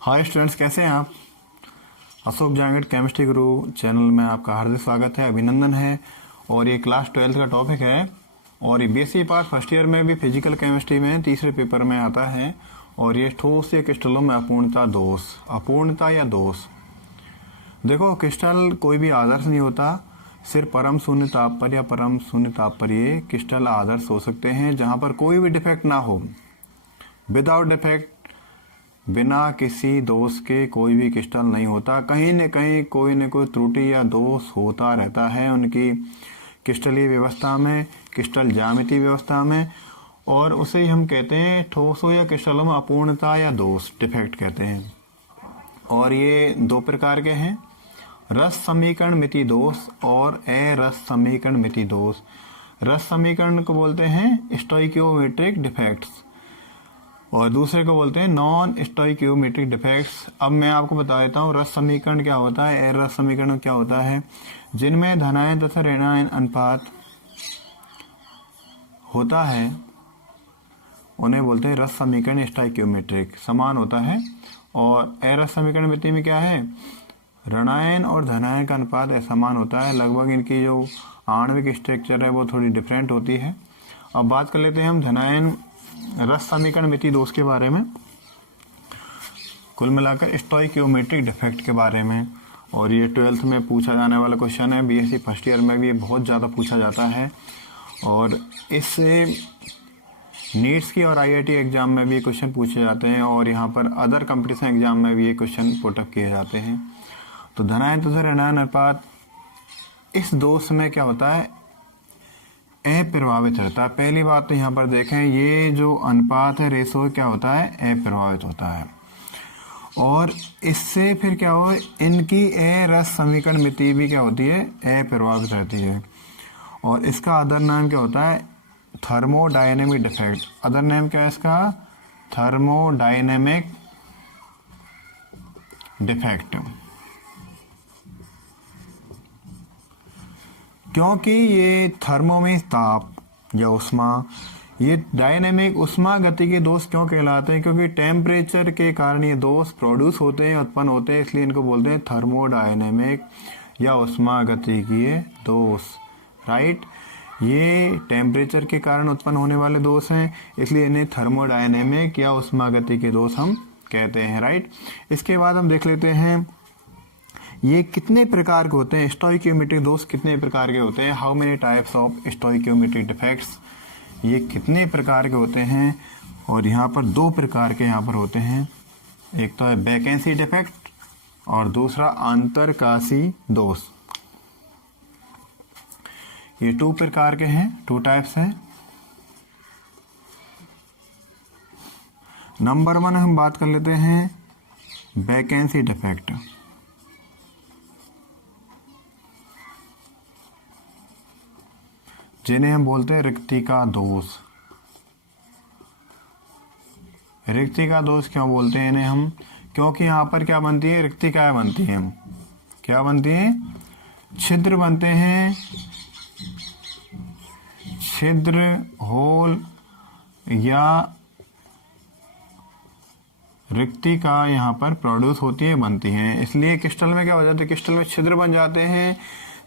Hi students, कैसे हैं आप। अशोक जांगड़ केमिस्ट्री गुरु चैनल में आपका हार्दिक स्वागत है, अभिनंदन है। और ये क्लास 12 का टॉपिक है और ये बीएससी पार्ट फर्स्ट ईयर में भी फिजिकल केमिस्ट्री में तीसरे पेपर में आता है। और ये ठोस या क्रिस्टलों में अपूर्णता दोष, अपूर्णता या दोष। देखो, क्रिस्टल कोई भी आदर्श नहीं होता। सिर्फ परम शून्य ताप पर या परम शून्य ताप पर ये क्रिस्टल आदर्श हो सकते हैं, जहाँ पर कोई भी डिफेक्ट ना हो। विदाउट डिफेक्ट, बिना किसी दोष के कोई भी क्रिस्टल नहीं होता। कहीं न कहीं कोई न कोई त्रुटि या दोष होता रहता है उनकी क्रिस्टलीय व्यवस्था में, क्रिस्टल ज्यामिति व्यवस्था में, और उसे ही हम कहते हैं ठोसों या क्रिस्टलों में अपूर्णता या दोष, डिफेक्ट कहते हैं। और ये दो प्रकार के हैं, रस समीकरण मिति दोष और अरस समीकरण मिति दोष। रस समीकरण को बोलते हैं स्टोइकियोमेट्रिक डिफेक्ट्स और दूसरे को बोलते हैं नॉन स्टोइकियोमेट्रिक डिफेक्ट्स। अब मैं आपको बता देता हूँ रस समीकरण क्या होता है, रस समीकरण क्या होता है। जिनमें धनायन तथा ऋणायन अनुपात होता है उन्हें बोलते हैं रस समीकरण स्टोइकियोमेट्रिक, समान होता है। और अरस समीकरण मिति में क्या है, ऋणायन और धनायन का अनुपात असमान होता है। लगभग इनकी जो आणविक स्ट्रक्चर है वो थोड़ी डिफरेंट होती है। अब बात कर लेते हैं हम धनायन रस समीकरण मिति दोष के बारे में, कुल मिलाकर स्टोइकियोमेट्रिक डिफेक्ट के बारे में। और ये 12th में पूछा जाने वाला क्वेश्चन है, बीएससी फर्स्ट ईयर में भी ये बहुत ज़्यादा पूछा जाता है। और इससे नीट्स की और आईआईटी एग्जाम में भी ये क्वेश्चन पूछे जाते हैं और यहाँ पर अदर कंपटीशन एग्जाम में भी ये क्वेश्चन पुटअप किए जाते हैं। तो धनायन तथा ऋणायन अनुपात, इस दोष में क्या होता है, अप्रभावित रहता है। पहली बात तो यहाँ पर देखें, ये जो अनुपात है, रेशो क्या होता है, अप्रभावित होता है। और इससे फिर क्या हो, इनकी अरस समीकरण मिति भी क्या होती है, अप्रभावित रहती है। और इसका अदर नाम क्या होता है, थर्मोडायनेमिक डिफेक्ट। अदर नेम क्या है इसका, थर्मोडायनेमिक डिफेक्ट। क्योंकि ये थर्मो में ताप या उष्मा, ये डायनेमिक उष्मा गति के दोष क्यों कहलाते हैं, क्योंकि टेम्परेचर के कारण ये दोष प्रोड्यूस होते हैं, उत्पन्न होते हैं, इसलिए इनको बोलते हैं थर्मोडायनेमिक या उष्मा गति के दोष। राइट, ये टेम्परेचर के कारण उत्पन्न होने वाले दोष हैं, इसलिए इन्हें थर्मोडायनेमिक या उष्मा गति के दोष हम कहते हैं। राइट, इसके बाद हम देख लेते हैं ये कितने प्रकार के होते हैं, स्टोइकियोमेट्रिक दोष कितने प्रकार के होते हैं, how many types of stoichiometric defects, ये कितने प्रकार के होते हैं। और यहाँ पर दो प्रकार के यहाँ पर होते हैं, एक तो है वैकेंसी डिफेक्ट और दूसरा अंतरकाशी दोष। ये 2 प्रकार के हैं, 2 टाइप्स हैं। नंबर 1 हम बात कर लेते हैं वैकेंसी डिफेक्ट। जिन्हें हम बोलते हैं रिक्तिका दोष। रिक्तिका दोष क्यों बोलते हैं इन्हें हम, क्योंकि यहाँ पर क्या बनती है, रिक्तिकाएं बनती हैं। क्या बनती हैं, छिद्र बनते हैं, छिद्र, होल या रिक्तिका यहाँ पर प्रोड्यूस होती है, बनती हैं। इसलिए क्रिस्टल में क्या हो जाता है, क्रिस्टल में छिद्र बन जाते हैं,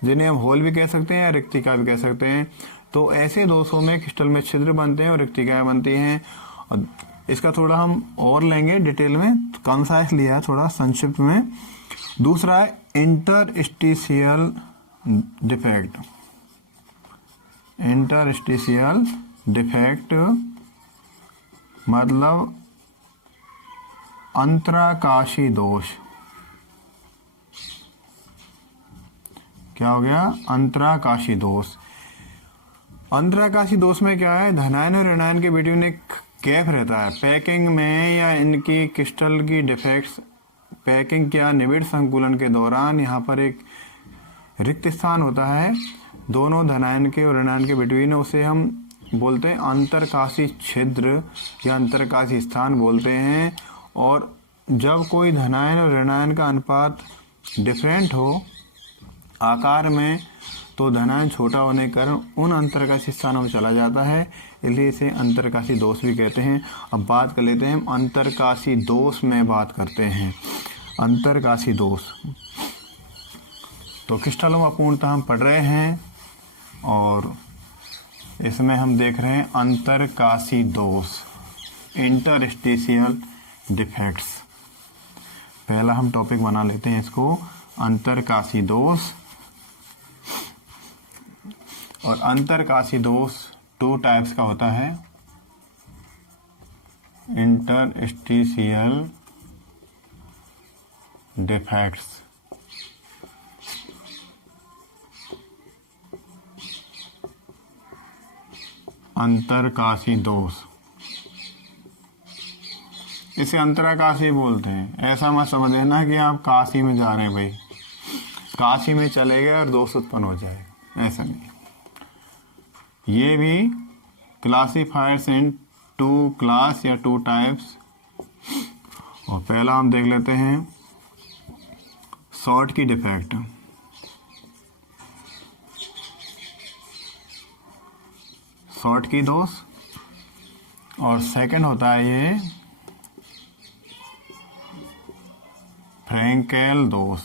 जिन्हें हम होल भी कह सकते हैं या रिक्तिका भी कह सकते हैं। तो ऐसे दोषों में क्रिस्टल में छिद्र बनते हैं और रिक्तिकाएं बनती हैं। और इसका थोड़ा हम और लेंगे डिटेल में, कंसाइज लिया थोड़ा संक्षिप्त में। दूसरा है इंटरस्टिशियल डिफेक्ट। इंटरस्टिशियल डिफेक्ट मतलब अंतराकाशी दोष। क्या हो गया, अंतराकाशी दोष। अंतराकाशी दोष में क्या है, धनायन और ऋणायन के बीच में एक गैप रहता है पैकिंग में या इनकी क्रिस्टल की डिफेक्ट्स, पैकिंग या निबिड़ संकुलन के दौरान यहाँ पर एक रिक्त स्थान होता है दोनों धनायन के और ऋणायन के बिटवीन, उसे हम बोलते हैं अंतरकाशी छिद्र या अंतरकाशी स्थान बोलते हैं। और जब कोई धनायन और ऋणायन का अनुपात डिफरेंट हो आकार में, तो धनायन छोटा होने के कारण उन अंतरकाशी स्थानों में चला जाता है, इसलिए इसे अंतरकाशी दोष भी कहते हैं। अब बात कर लेते हैं हम अंतरकाशी दोष में बात करते हैं। अंतरकाशी दोष तो क्रिस्टलों अपूर्णता हम पढ़ रहे हैं और इसमें हम देख रहे हैं अंतरकाशी दोष, इंटरस्टिशियल डिफेक्ट्स। पहला हम टॉपिक बना लेते हैं इसको, अंतरकाशी दोष। और अंतरकाशी दोष 2 टाइप्स का होता है, इंटरस्टिशियल डिफेक्ट्स। अंतरकाशी दोष, इसे अंतरकाशी बोलते हैं। ऐसा मत समझ लेना कि आप काशी में जा रहे हैं भाई, काशी में चले गए और दोष उत्पन्न हो जाएगा, ऐसा नहीं। ये भी क्लासीफायर्स इन 2 क्लास या 2 टाइप्स। और पहला हम देख लेते हैं शॉर्ट की डिफेक्ट। शॉर्ट की दोष। और सेकंड होता है ये फ्रैंकेल दोष।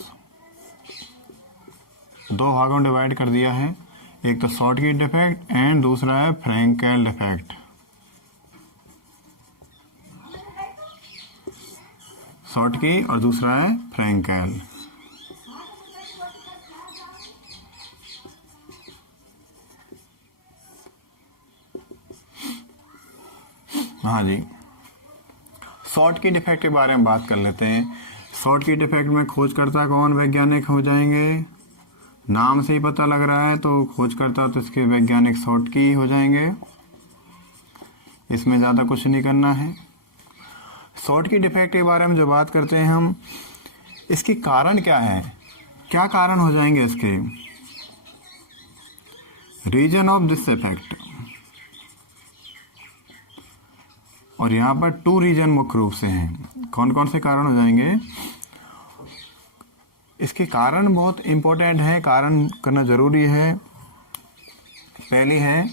2 भागों में डिवाइड कर दिया है, एक तो शॉर्ट की डिफेक्ट एंड दूसरा है फ्रैंकेल डिफेक्ट। शॉर्ट की और दूसरा है फ्रैंकेल। हाँ जी, शॉर्ट की डिफेक्ट के बारे में बात कर लेते हैं। शॉर्ट की डिफेक्ट में खोजकर्ता कौन वैज्ञानिक हो जाएंगे? नाम से ही पता लग रहा है तो खोजकर्ता तो इसके वैज्ञानिक शॉर्ट की हो जाएंगे, इसमें ज़्यादा कुछ नहीं करना है। शॉर्ट की डिफेक्ट के बारे में जो बात करते हैं हम, इसकी कारण क्या है, क्या कारण हो जाएंगे इसके? Reason of this effect. और यहाँ पर 2 रीजन मुख्य रूप से हैं। कौन कौन से कारण हो जाएंगे? इसके कारण बहुत इम्पोर्टेंट है, कारण करना जरूरी है। पहली है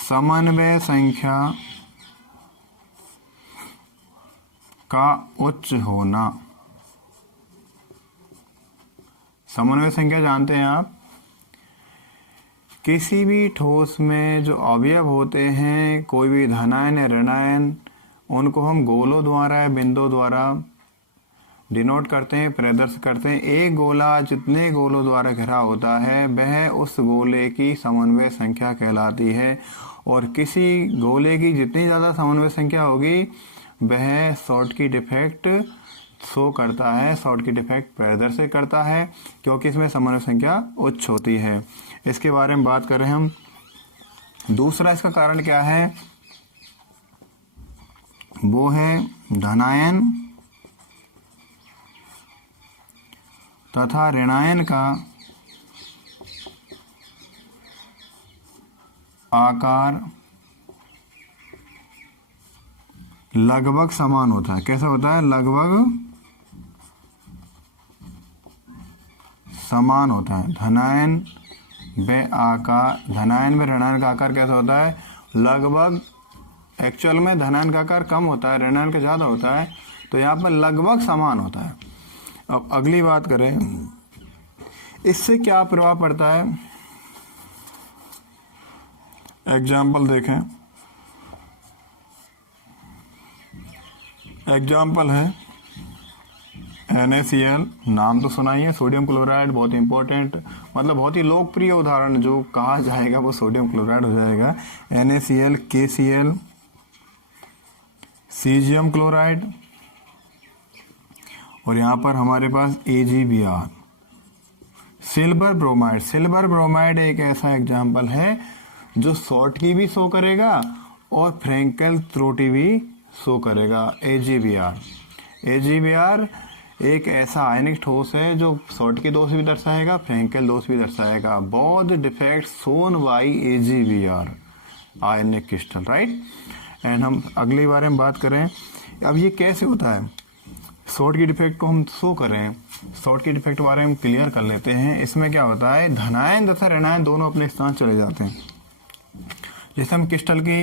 समन्वय संख्या का उच्च होना। समन्वय संख्या जानते हैं आप? किसी भी ठोस में जो अवयव होते हैं, कोई भी धनायन या ऋणायन, उनको हम गोलों द्वारा या बिंदु द्वारा डिनोट करते हैं, प्रदर्शित करते हैं। एक गोला जितने गोलों द्वारा घिरा होता है वह उस गोले की समन्वय संख्या कहलाती है। और किसी गोले की जितनी ज़्यादा समन्वय संख्या होगी वह शॉर्ट की डिफेक्ट शो करता है, शॉर्ट की डिफेक्ट प्रदर्शित करता है, क्योंकि इसमें समन्वय संख्या उच्च होती है। इसके बारे में बात करें हम। दूसरा इसका कारण क्या है? वो है धनायन तथा ऋणायन का आकार लगभग समान होता है। कैसा होता है? लगभग समान होता है। धनायन में ऋणायन का आकार कैसा होता है? लगभग, एक्चुअल में धनायन का आकार कम होता है, ऋणायन का ज़्यादा होता है, तो यहाँ पर लगभग समान होता है। अब अगली बात करें, इससे क्या प्रभाव पड़ता है? एग्जाम्पल देखें। एग्जाम्पल है NaCl, नाम तो सुना ही है, सोडियम क्लोराइड, बहुत इंपॉर्टेंट, मतलब बहुत ही लोकप्रिय उदाहरण जो कहा जाएगा वो सोडियम क्लोराइड हो जाएगा। NaCl, KCl, सीजियम क्लोराइड, और यहाँ पर हमारे पास AgBr, silver bromide. Silver bromide एक ऐसा एग्जाम्पल है जो शॉर्ट की भी शो करेगा और फ्रैंकेल त्रुटि भी शो करेगा। AgBr एक ऐसा आयनिक ठोस है जो शॉर्ट की दोष भी दर्शाएगा, फ्रैंकेल दोष भी दर्शाएगा। Both defects shown by AgBr, ionic crystal, right. And हम अगली बारे में बात करें। अब ये कैसे होता है? शॉर्टकट इफेक्ट को हम शो करें, शॉर्टकट इफेक्ट बारे में क्लियर कर लेते हैं। इसमें क्या होता है, धनायन तथा ऋणायन दोनों अपने स्थान चले जाते हैं। जैसे हम क्रिस्टल की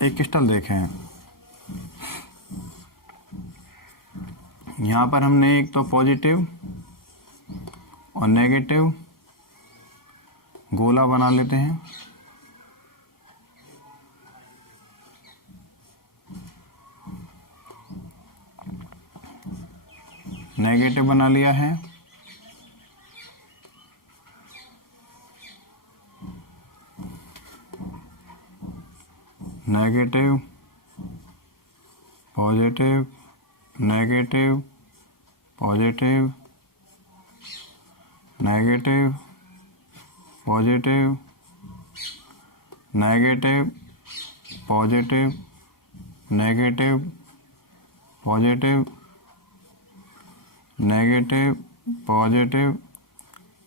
एक क्रिस्टल देखें, यहाँ पर हमने एक तो पॉजिटिव और नेगेटिव गोला बना लेते हैं। नेगेटिव बना लिया है, negative positive negative positive negative positive negative positive negative positive negative positive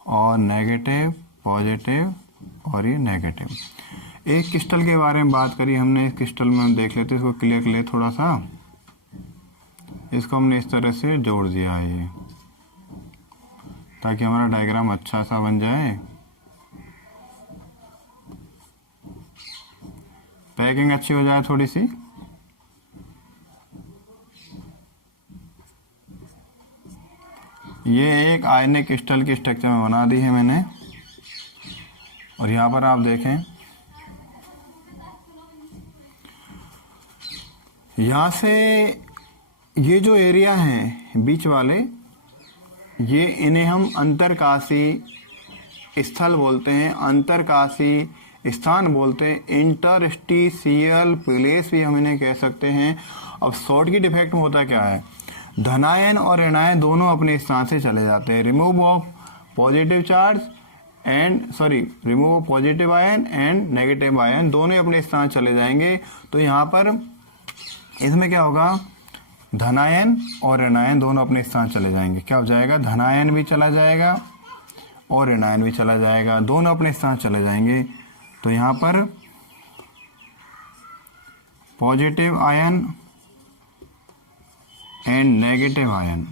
और नेगेटिव पॉजिटिव और ये नेगेटिव। एक क्रिस्टल के बारे में बात करी हमने, इस क्रिस्टल में हम देख लेते हैं, इसको क्लियर कर ले थोड़ा सा। इसको हमने इस तरह से जोड़ दिया है ये, ताकि हमारा डायग्राम अच्छा सा बन जाए। पैकिंग अच्छी हो जाए थोड़ी सी। ये एक आयनिक क्रिस्टल की स्ट्रक्चर में बना दी है मैंने। और यहाँ पर आप देखें, यहाँ से ये जो एरिया हैं बीच वाले, ये इन्हें हम अंतरकाशी स्थल बोलते हैं, अंतरकाशी स्थान बोलते हैं, इंटरस्टिशियल प्लेस भी हम इन्हें कह सकते हैं। अब शॉर्टकट इफेक्ट में होता क्या है, धनायन और ऋणायन दोनों अपने स्थान से चले जाते हैं। Remove of positive charge and remove of positive ion and negative ion दोनों अपने स्थान चले जाएंगे। तो यहाँ पर इसमें क्या होगा, धनायन और ऋणायन दोनों अपने स्थान चले जाएंगे। क्या हो जाएगा, धनायन भी चला जाएगा और ऋणायन भी चला जाएगा, दोनों अपने स्थान चले जाएंगे। तो यहाँ पर positive ion and negative ion,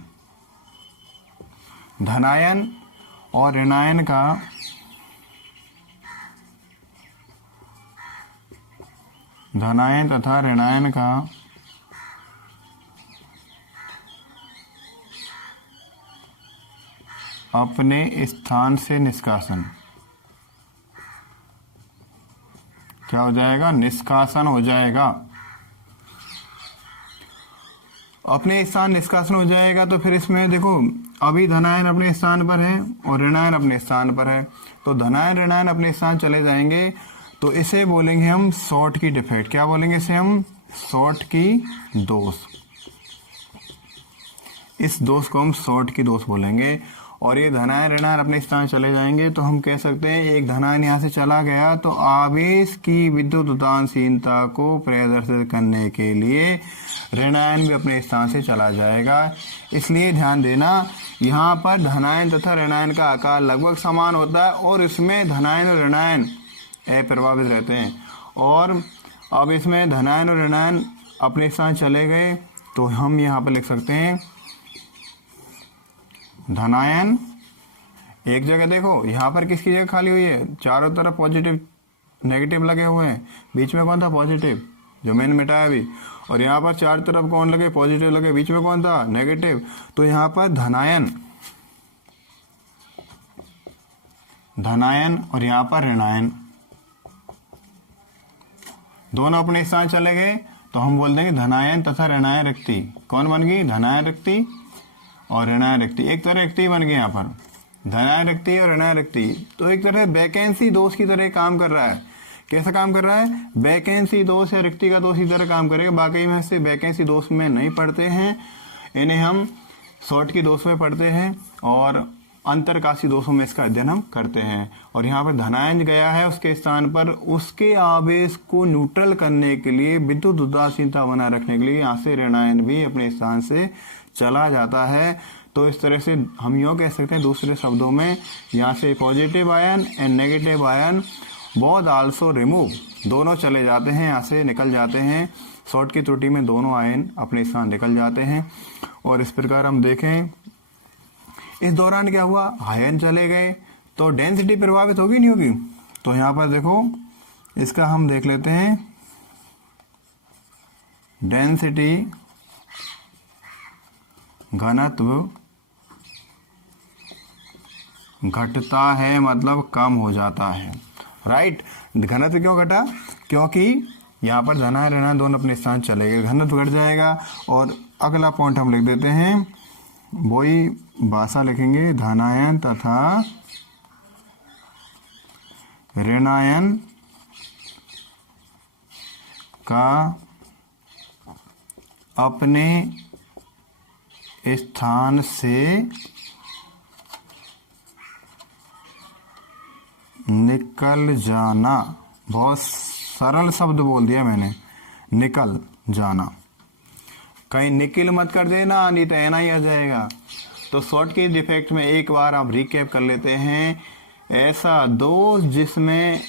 धनायन और ऋणायन का धनायन तथा ऋणायन का अपने स्थान से निष्कासन। क्या हो जाएगा, निष्कासन हो जाएगा। अपने स्थान निष्कासन हो जाएगा। तो फिर इसमें देखो, अभी धनायन अपने स्थान पर है और ऋणायन अपने स्थान पर है, तो धनायन ऋणायन अपने स्थान चले जाएंगे। तो इसे बोलेंगे हम शॉर्टकट इफेक्ट। क्या बोलेंगे इसे हम, शॉर्टकट दोष। इस दोष को हम शॉर्टकट दोष बोलेंगे। और ये धनायन ऋणायन अपने स्थान चले जाएंगे, तो हम कह सकते हैं एक धनायन यहाँ से चला गया तो आवेश की विद्युत उदासीनता को प्रदर्शित करने के लिए ऋणायन भी अपने स्थान से चला जाएगा। इसलिए ध्यान देना, यहाँ पर धनायन तथा ऋणायन का आकार लगभग समान होता है और इसमें धनायन और ऋणायन अप्रभावित रहते हैं। और अब इसमें धनायन और ऋणायन अपने स्थान चले गए, तो हम यहाँ पर लिख सकते हैं धनायन एक जगह, देखो यहाँ पर किसकी जगह खाली हुई है, चारों तरफ पॉजिटिव नेगेटिव लगे हुए हैं, बीच में कौन था, पॉजिटिव, जो मैंने मिटाया अभी। और यहाँ पर चारों तरफ कौन लगे, पॉजिटिव लगे, बीच में कौन था, नेगेटिव। तो यहाँ पर धनायन और यहाँ पर ऋणायन दोनों अपने स्थान चले गए, तो हम बोल देंगे धनायन तथा ऋणायन रिक्ति। कौन बन गई, धनायन रिक्ति और ऋणायन रिक्ति। एक तरह रिक्ति बन गई यहाँ पर, धनायन रिक्ति और ऋणायन रिक्ति। तो एक तरह वैकेंसी दोष की तरह काम कर रहा है। कैसा काम कर रहा है, वैकेंसी दोष या रिक्ति का दोष की तरह काम करेगा। बाकी में से वैकेंसी दोष में नहीं पढ़ते हैं, इन्हें हम शॉर्टकट दोष में पढ़ते हैं और अंतरकाशी दोषों में इसका अध्ययन हम करते हैं। और यहाँ पर धनायन गया है, उसके स्थान पर उसके आवेश को न्यूट्रल करने के लिए, विद्युत उदासीनता बनाए रखने के लिए यहाँ से ऋणायन भी अपने स्थान से चला जाता है। तो इस तरह से हम यूँ कह सकते हैं, दूसरे शब्दों में, यहाँ से positive ion and negative ion both also remove, दोनों चले जाते हैं, यहाँ से निकल जाते हैं। शॉर्ट की त्रुटि में दोनों आयन अपने स्थान निकल जाते हैं। और इस प्रकार हम देखें इस दौरान क्या हुआ, आयन चले गए तो डेंसिटी प्रभावित होगी नहीं होगी। तो यहाँ पर देखो इसका हम देख लेते हैं, डेंसिटी घनत्व घटता है मतलब कम हो जाता है, राइट। घनत्व क्यों घटा, क्योंकि यहाँ पर धनायन ऋणायन दोनों अपने स्थान चले गए, घनत्व घट जाएगा। और अगला पॉइंट हम लिख देते हैं, वही भाषा लिखेंगे, धनायन तथा ऋणायन का अपने स्थान से निकल जाना। बहुत सरल शब्द बोल दिया मैंने, निकल जाना। कहीं निकल मत कर देना, नहीं तो एना ही आ जाएगा। तो शॉर्ट की डिफेक्ट में एक बार आप रिकैप कर लेते हैं, ऐसा दोष जिसमें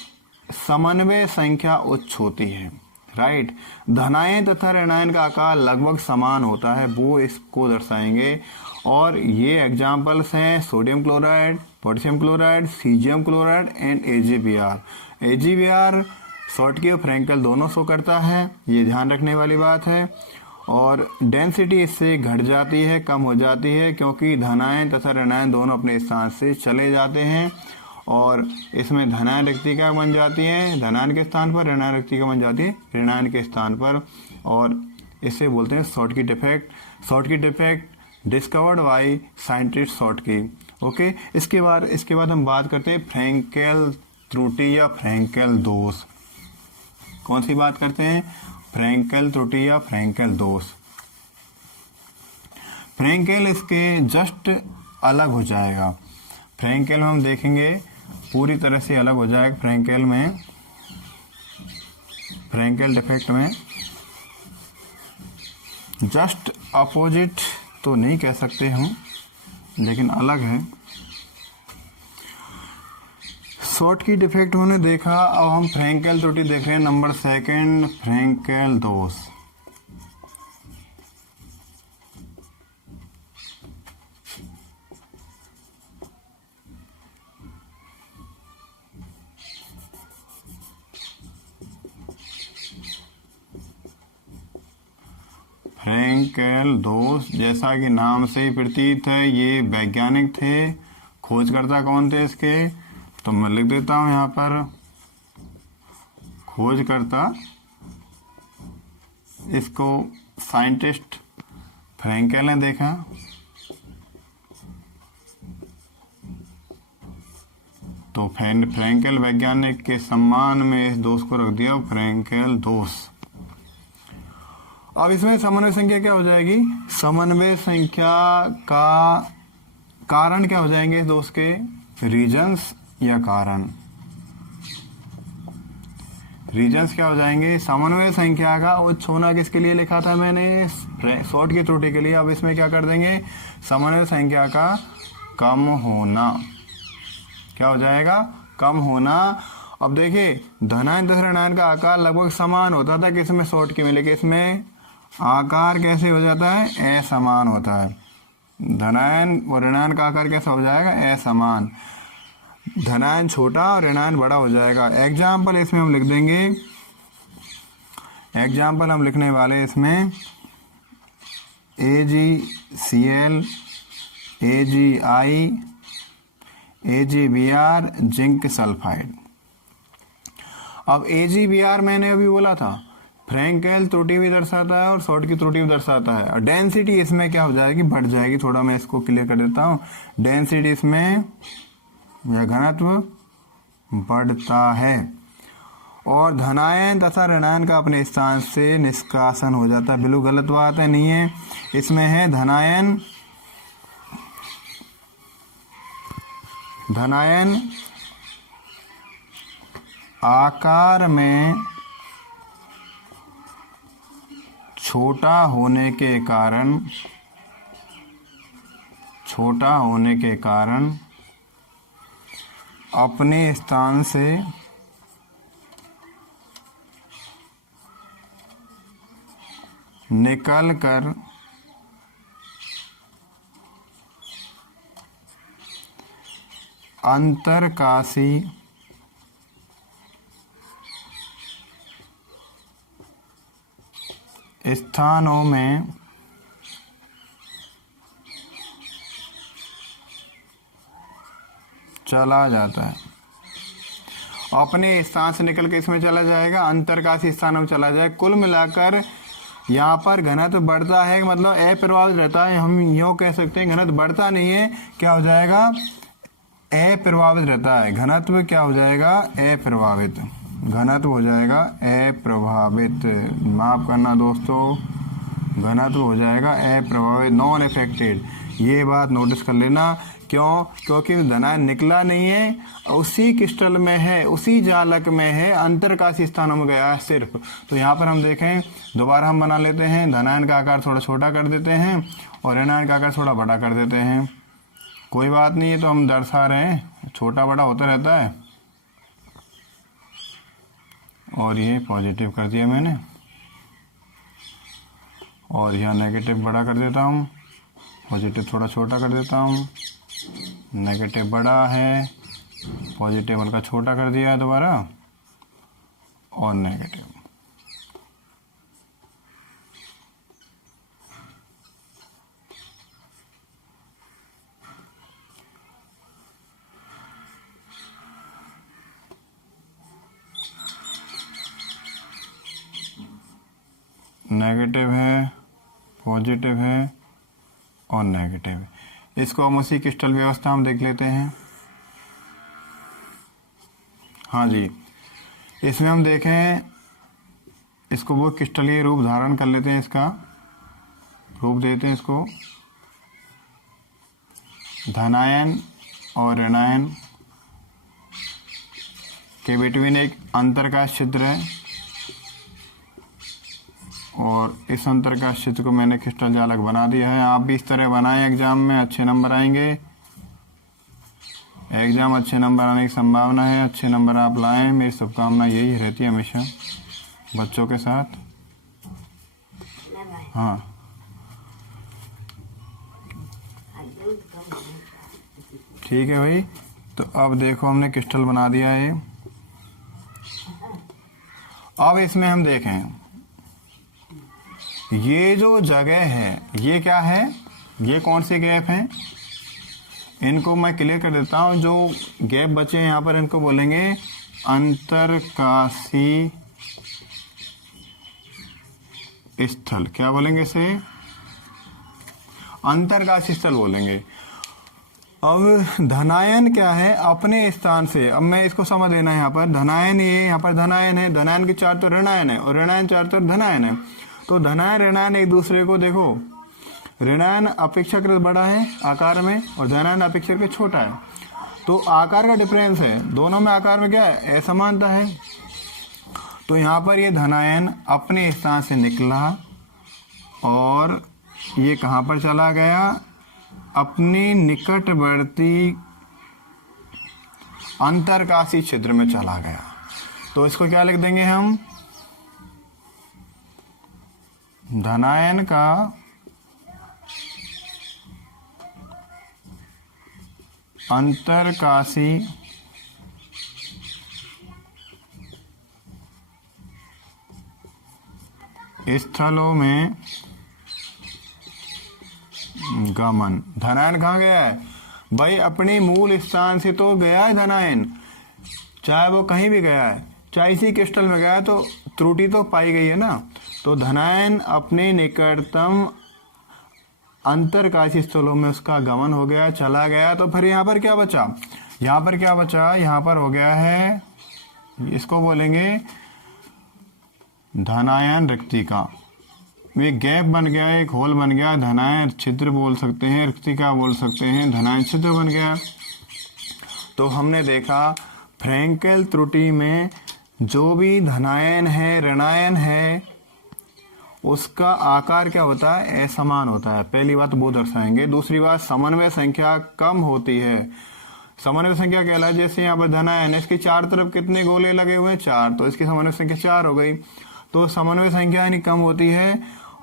समन्वय संख्या उच्च होती है, राइट। धनायन तथा ऋणायन का आकार लगभग समान होता है, वो इसको दर्शाएंगे। और ये एग्जाम्पल्स हैं sodium chloride, potassium chloride, caesium chloride and AgBr। AgBr Schottky और फ्रैंकेल दोनों शो करता है, ये ध्यान रखने वाली बात है। और डेंसिटी इससे घट जाती है, कम हो जाती है, क्योंकि धनायन तथा ऋणायन दोनों अपने स्थान से चले जाते हैं। और इसमें धनायन रिक्तिका बन जाती है धनायन के स्थान पर, ऋणायन रिक्तिका बन जाती है ऋणायन के स्थान पर। और इसे बोलते हैं Schottky defect. Schottky defect discovered by scientist Schottky. Okay, इसके बाद हम बात करते हैं फ्रैंकेल त्रुटि या फ्रैंकेल दोष। कौन सी बात करते हैं, फ्रैंकेल त्रुटि या फ्रैंकेल दोष। फ्रैंकेल इसके जस्ट अलग हो जाएगा। फ्रैंकेल में हम देखेंगे पूरी तरह से अलग हो जाएगा। फ्रैंकेल में, फ्रैंकेल डिफेक्ट में जस्ट अपोजिट तो नहीं कह सकते हम, लेकिन अलग है। शॉर्टकी डिफेक्ट हमने देखा, अब हम फ्रैंकेल त्रुटि देख रहे हैं। नंबर 2 फ्रैंकेल दोष। फ्रैंकेल दोष जैसा कि नाम से ही प्रतीत है, ये वैज्ञानिक थे। खोजकर्ता कौन थे इसके, तो मैं लिख देता हूं यहाँ पर, खोजकर्ता, इसको साइंटिस्ट फ्रैंकेल ने देखा। तो फ्रैंकेल वैज्ञानिक के सम्मान में इस दोष को रख दिया, फ्रैंकेल दोष। अब इसमें समन्वय संख्या क्या हो जाएगी, समन्वय संख्या का कारण क्या हो जाएंगे इस दोष के, रीजंस या कारण। रीजंस क्या हो जाएंगे, समन्वय संख्या का उच्च होना किसके लिए लिखा था मैंने, शॉर्ट की त्रुटि के लिए। अब इसमें क्या कर देंगे, समन्वय संख्या का कम होना। क्या हो जाएगा, कम होना। अब देखिए धनायन तथा ऋणायन का आकार लगभग समान होता था किसमें, शॉर्ट की में, लेकिन इसमें आकार कैसे हो जाता है, असमान होता है। धनायन और ऋणायन का आकार कैसा हो जाएगा, असमान। धनायन छोटा और ऋणायन बड़ा हो जाएगा। एग्जाम्पल इसमें हम लिख देंगे, एग्जाम्पल हम लिखने वाले इसमें AgCl, AgI, AgBr, zinc sulphide. अब AgBr मैंने अभी बोला था, फ्रैंकेल त्रुटि भी दर्शाता है और शॉर्ट की त्रुटि भी दर्शाता है। और डेंसिटी इसमें क्या हो जाएगी, बढ़ जाएगी। थोड़ा मैं इसको क्लियर कर देता हूँ। डेंसिटी इसमें या घनत्व बढ़ता है और धनायन तथा ऋणायन का अपने स्थान से निष्कासन हो जाता है। बिल्कुल गलत बात है, नहीं है। इसमें है धनायन आकार में छोटा होने के कारण अपने स्थान से निकलकर अंतरकाशी स्थानों में चला जाता है। अपने स्थान से निकल के इसमें चला जाएगा, अंतरकाशी स्थानों में चला जाए। कुल मिलाकर यहाँ पर घनत्व बढ़ता है, मतलब अप्रभावित रहता है। हम यूँ कह सकते हैं घनत्व बढ़ता नहीं है, क्या हो जाएगा, अप्रभावित रहता है। घनत्व क्या हो जाएगा, अप्रभावित। घनत्व हो जाएगा अप्रभावित, माफ करना दोस्तों, घनत्व हो जाएगा अप्रभावित, नॉन अफेक्टेड। ये बात नोटिस कर लेना। क्यों? क्योंकि धनायन निकला नहीं है, उसी क्रिस्टल में है, उसी जालक में है, अंतरकाशी स्थानों में गया है सिर्फ। तो यहाँ पर हम देखें, दोबारा हम बना लेते हैं। धनायन का आकार थोड़ा छोटा कर देते हैं और ऋणायन का आकार थोड़ा बड़ा कर देते हैं। कोई बात नहीं, है तो हम दर्शा रहे हैं, छोटा बड़ा होता रहता है। और ये पॉजिटिव कर दिया मैंने, और यहाँ नेगेटिव बड़ा कर देता हूँ, पॉजिटिव थोड़ा छोटा कर देता हूँ। नेगेटिव बड़ा है, पॉजिटिव हल्का छोटा कर दिया है दोबारा, और नेगेटिव। नेगेटिव है, पॉजिटिव है और नेगेटिव है। इसको हम उसी क्रिस्टल व्यवस्था हम देख लेते हैं। हाँ जी, इसमें हम देखें, इसको वो क्रिस्टलीय रूप धारण कर लेते हैं, इसका रूप देते हैं इसको। धनायन और ऋणायन के बिटवीन एक अंतरकाश छिद्र है, और इस अंतरकाश क्षेत्र को मैंने क्रिस्टल जालक बना दिया है। आप भी इस तरह बनाएं, एग्जाम में अच्छे नंबर आएंगे। एग्जाम अच्छे नंबर आने की संभावना है, अच्छे नंबर आप लाएं, मेरी शुभकामना यही रहती है हमेशा बच्चों के साथ। हाँ, ठीक है भाई। तो अब देखो, हमने क्रिस्टल बना दिया है। अब इसमें हम देखें, ये जो जगह है, ये क्या है, ये कौन से गैप हैं, इनको मैं क्लियर कर देता हूँ। जो गैप बचे हैं यहाँ पर, इनको बोलेंगे अंतरकाशी स्थल। क्या बोलेंगे इसे? अंतरकाशी स्थल बोलेंगे। अब धनायन क्या है, अपने स्थान से, अब मैं इसको समझ लेना है। यहाँ पर धनायन, ये यहाँ पर धनायन है, धनायन के चार तरफ ऋणायन है, और ऋणायन चार तरफ धनायन है। तो धनायन ऋणायन एक दूसरे को, देखो, ऋणायन अपेक्षाकृत बड़ा है आकार में, और धनायन अपेक्षाकृत छोटा है। तो आकार का डिफरेंस है, दोनों में आकार में क्या है, असमानता है। तो यहाँ पर ये धनायन अपने स्थान से निकला, और ये कहाँ पर चला गया, अपने निकटवर्ती अंतरकाशी छिद्र में चला गया। तो इसको क्या लिख देंगे हम, धनायन का अंतरकाशी स्थलों में गमन। धनायन कहाँ गया है भाई, अपने मूल स्थान से तो गया है धनायन, चाहे वो कहीं भी गया है, चाहे इसी क्रिस्टल में गया है, तो त्रुटि तो पाई गई है ना। तो धनायन अपने निकटतम अंतरकाशी स्थलों में उसका गमन हो गया, चला गया। तो फिर यहाँ पर क्या बचा, यहाँ पर क्या बचा, यहाँ पर हो गया है, इसको बोलेंगे धनायन रिक्तिका। एक गैप बन गया, एक होल बन गया, धनायन छिद्र बोल सकते हैं, रिक्तिका बोल सकते हैं, धनायन छिद्र बन गया। तो हमने देखा फ्रैंकेल त्रुटि में जो भी धनायन है, ऋणायन है, उसका आकार क्या होता है, असमान होता है। पहली बात वो दर्शाएंगे। दूसरी बात, समन्वय संख्या कम होती है। समन्वय संख्या कहलाए, जैसे यहाँ पर धनायन है, इसके चार तरफ कितने गोले लगे हुए हैं, चार, तो इसकी समन्वय संख्या 4 हो गई। तो समन्वय संख्या यानी कम होती है।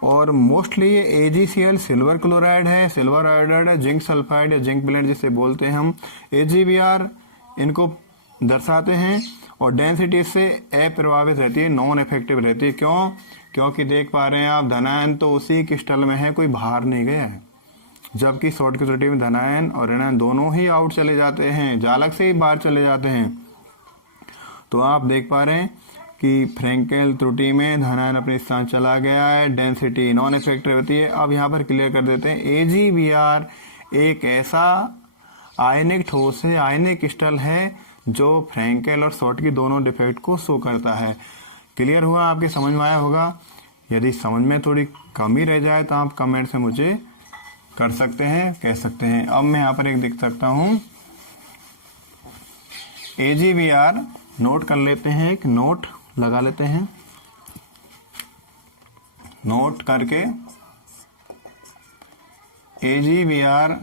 और मोस्टली ये AgCl सिल्वर क्लोराइड है, सिल्वर आयोडाइड है, जिंक सल्फाइड या जिंक ब्लेंड जिसे बोलते हैं हम, AgBr इनको दर्शाते हैं। और डेंसिटी इससे अप्रभावित रहती है, नॉन इफेक्टिव रहती है। क्यों? क्योंकि देख पा रहे हैं आप धनायन तो उसी क्रिस्टल में है, कोई बाहर नहीं गया है, जबकि शॉर्ट की त्रुटि में धनायन और ऋणायन दोनों ही आउट चले जाते हैं, जालक से ही बाहर चले जाते हैं। तो आप देख पा रहे हैं कि फ्रेंकेल त्रुटि में धनायन अपने स्थान चला गया है, डेंसिटी नॉन इफेक्टिव होती है। अब यहाँ पर क्लियर कर देते हैं, AgBr एक ऐसा आयनिक ठोस है, आयनिक क्रिस्टल है जो फ्रेंकेल और शॉर्ट की दोनों डिफेक्ट को शो करता है। क्लियर हुआ? आपके समझ में आया होगा। यदि समझ में थोड़ी कमी रह जाए तो आप कमेंट से मुझे कर सकते हैं, कह सकते हैं। अब मैं यहाँ पर एक देख सकता हूँ, AgBr नोट कर लेते हैं, एक नोट लगा लेते हैं। नोट करके AgBr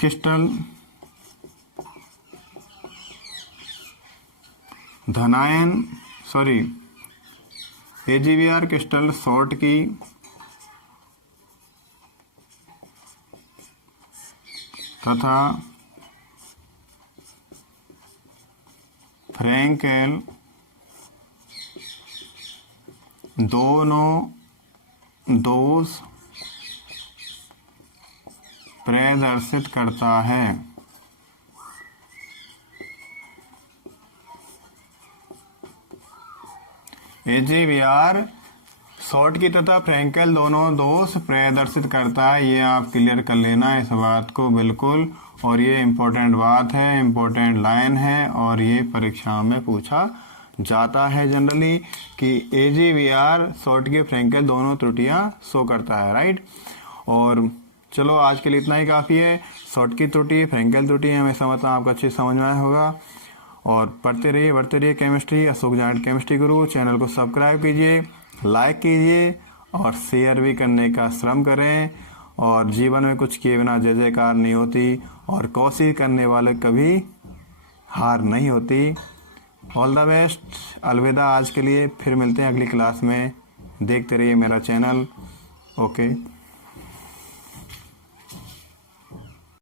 क्रिस्टल धनायन AgBr क्रिस्टल शॉर्ट की तथा फ्रेंकेल दोनों दोष प्रदर्शित करता है। AgBr शॉर्ट की तथा फ्रेंकेल दोनों दोष प्रदर्शित करता है। ये आप क्लियर कर लेना इस बात को बिल्कुल। और ये इम्पोर्टेंट बात है, इम्पोर्टेंट लाइन है, और ये परीक्षा में पूछा जाता है जनरली कि AgBr शॉर्ट की फ्रेंकेल दोनों त्रुटियां शो करता है, राइट। और चलो आज के लिए इतना ही काफ़ी है। शॉर्ट की त्रुटि, फ्रेंकेल त्रुटि हमें समझना आपको अच्छे समझ में आया होगा। और पढ़ते रहिए, बढ़ते रहिए केमिस्ट्री, अशोक जाट केमिस्ट्री गुरु। चैनल को सब्सक्राइब कीजिए, लाइक कीजिए और शेयर भी करने का श्रम करें। और जीवन में कुछ किए बिना जय जयकार नहीं होती, और कोशिश करने वाले कभी हार नहीं होती। ऑल द बेस्ट, अलविदा आज के लिए। फिर मिलते हैं अगली क्लास में। देखते रहिए मेरा चैनल। ओके।